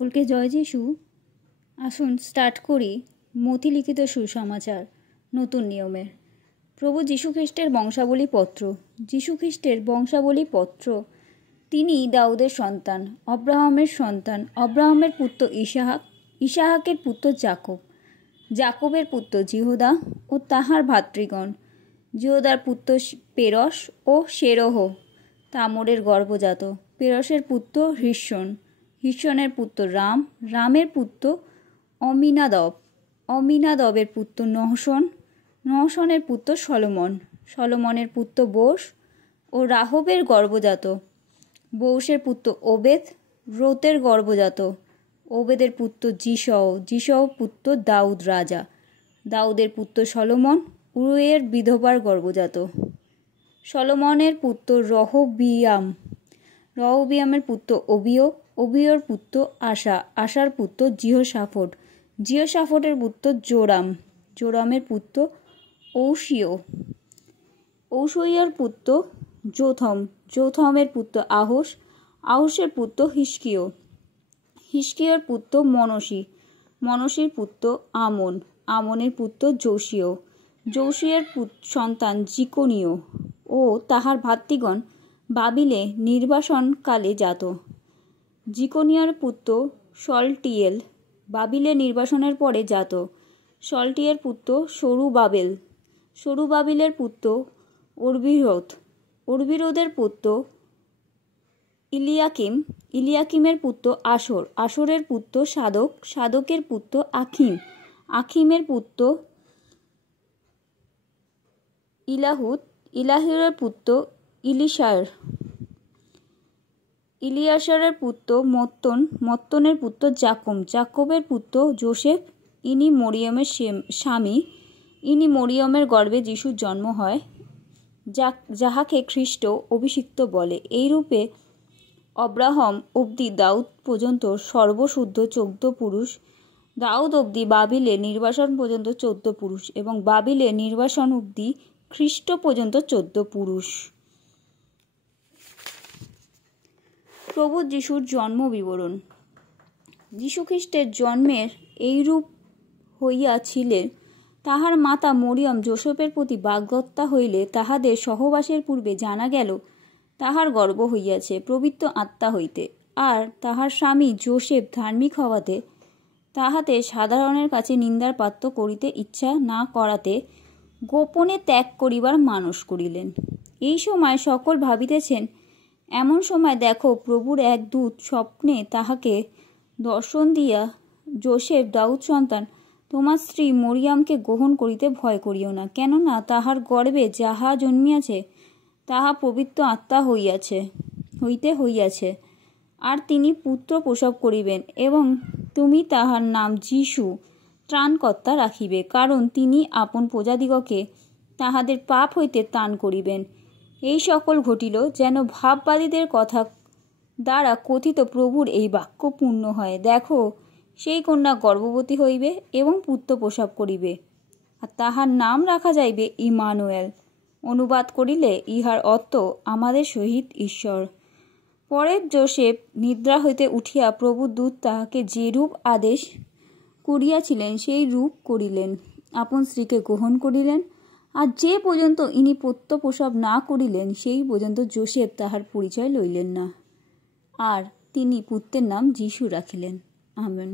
সকলকে জয় যিশু। আসুন স্টার্ট করি মতিলিখিত সুসমাচার নতুন নিয়মের। প্রভু যীশুখ্রিস্টের বংশাবলী পত্র। যীশুখ্রিস্টের বংশাবলী পত্র। তিনি দাউদের সন্তান, অব্রাহামের সন্তান, অব্রাহামের পুত্র ইসাহাক, ইসাহাকের পুত্র যাকব, যাকবের পুত্র জিহুদা ও তাহার ভাতৃগণ, জিহুদার পুত্র পেরস ও সেরহ, তামরের গর্ভজাত, পেরসের পুত্র হ্রিশন, হ্রিশনের পুত্র রাম, রামের পুত্র অমিনাদব, অমিনাদবের পুত্র নহশন, নহশনের পুত্র সলোমন, সলোমনের পুত্র বোস ও রাহবের গর্ভজাত, বৌসের পুত্র ওবেদ, রোতের গর্ভজাত, ওবেদের পুত্র যিশও, যিশও পুত্র দাউদ রাজা, দাউদের পুত্র সলোমন, উরুয়ের বিধবার গর্ভজাত, সলোমনের পুত্র রহবিয়াম, রহবিয়ামের পুত্র অবিয়, অবিয়র পুত্র আশা, আশার পুত্র জিহশাফট, জিহশাফটের পুত্র জোরাম, জোরামের পুত্র ঔষীয়, ঔষইয়ের পুত্র যোথম, যোথমের পুত্র আহস, আহসের পুত্র হিস্কিয়, হিস্কিয়র পুত্র মনসি, মনসির পুত্র আমন, আমনের পুত্র যোশীয়, যোশীয়ের সন্তান জিকোনীয় ও তাহার ভাতৃগণ বাবিলে নির্বাসনকালে জাত। জিকোনিয়ার পুত্র সলটিয়েল, বাবিলে নির্বাসনের পরে জাত। সলটিয়ের পুত্র সরুবাবেল, সরুবাবিলের পুত্র অর্বিরোদ, অর্বিরোদের পুত্র ইলিয়াকিম, ইলিয়াকিমের পুত্র আসর, আসরের পুত্র সাদক, সাদকের পুত্র আখিম, আখিমের পুত্র ইলাহুদ, ইলাহুরের পুত্র ইলিশার, ইলিয়াসারের পুত্র মত্তন, মত্তনের পুত্র জাকম, জাকবের পুত্র যোসেফ, ইনি মরিয়মের স্বামী, ইনি মরিয়মের গর্ভে যিশুর জন্ম হয়, যাহাকে খ্রিস্ট অভিষিক্ত বলে। এইরূপে অব্রাহম অবধি দাউদ পর্যন্ত সর্বশুদ্ধ 14 পুরুষ, দাউদ অবধি বাবিলে নির্বাসন পর্যন্ত 14 পুরুষ এবং বাবিলে নির্বাসন অবধি খ্রিস্ট পর্যন্ত 14 পুরুষ। প্রভু যিশুর জন্ম বিবরণ। যীশুখ্রিস্টের জন্মের এইরূপ হইয়াছিলেন। তাহার মাতা মরিয়ম যোসেফের প্রতি বাগদত্তা হইলে তাহাদের সহবাসের পূর্বে জানা গেল তাহার গর্ভ হইয়াছে পবিত্র আত্মা হইতে, আর তাহার স্বামী যোসেফ ধার্মিক হওয়াতে তাহাতে সাধারণের কাছে নিন্দার পাত্র করিতে ইচ্ছা না করাতে গোপনে ত্যাগ করিবার মানস করিলেন। এই সময় সকল ভাবিতেছেন, এমন সময় দেখো প্রভুর এক দূত স্বপ্নে তাহাকে দর্শন দিয়া, যোসেফ দাউদ সন্তান, তোমার স্ত্রী মরিয়ামকে গ্রহণ করিতে ভয় করিও না, কেননা তাহার গর্ভে যাহা জন্মিয়াছে তাহা পবিত্র আত্মা হইয়াছে, আর তিনি পুত্র প্রসব করিবেন, এবং তুমি তাহার নাম যিশু, ত্রাণকর্তা রাখিবে, কারণ তিনি আপন প্রজাদিগকে তাহাদের পাপ হইতে ত্রাণ করিবেন। এই সকল ঘটিল যেন ভাববাদীদের কথা দ্বারা কথিত প্রভুর এই বাক্য পূর্ণ হয়। দেখো, সেই কন্যা গর্ভবতী হইবে এবং পুত্র প্রসব করিবে, আর তাহার নাম রাখা যাইবে ইমানুয়েল। অনুবাদ করিলে ইহার অর্থ আমাদের সহিত ঈশ্বর। পরে যোসেফ নিদ্রা হইতে উঠিয়া প্রভুর দূত তাহাকে যে রূপ আদেশ করিয়াছিলেন সেই রূপ করিলেন, আপন স্ত্রীকে গ্রহণ করিলেন, আর যে পর্যন্ত ইনি পুত্র প্রসব না করিলেন সেই পর্যন্ত যোসেফ তাহার পরিচয় লইলেন না, আর তিনি পুত্রের নাম যিশু রাখিলেন। আমেন।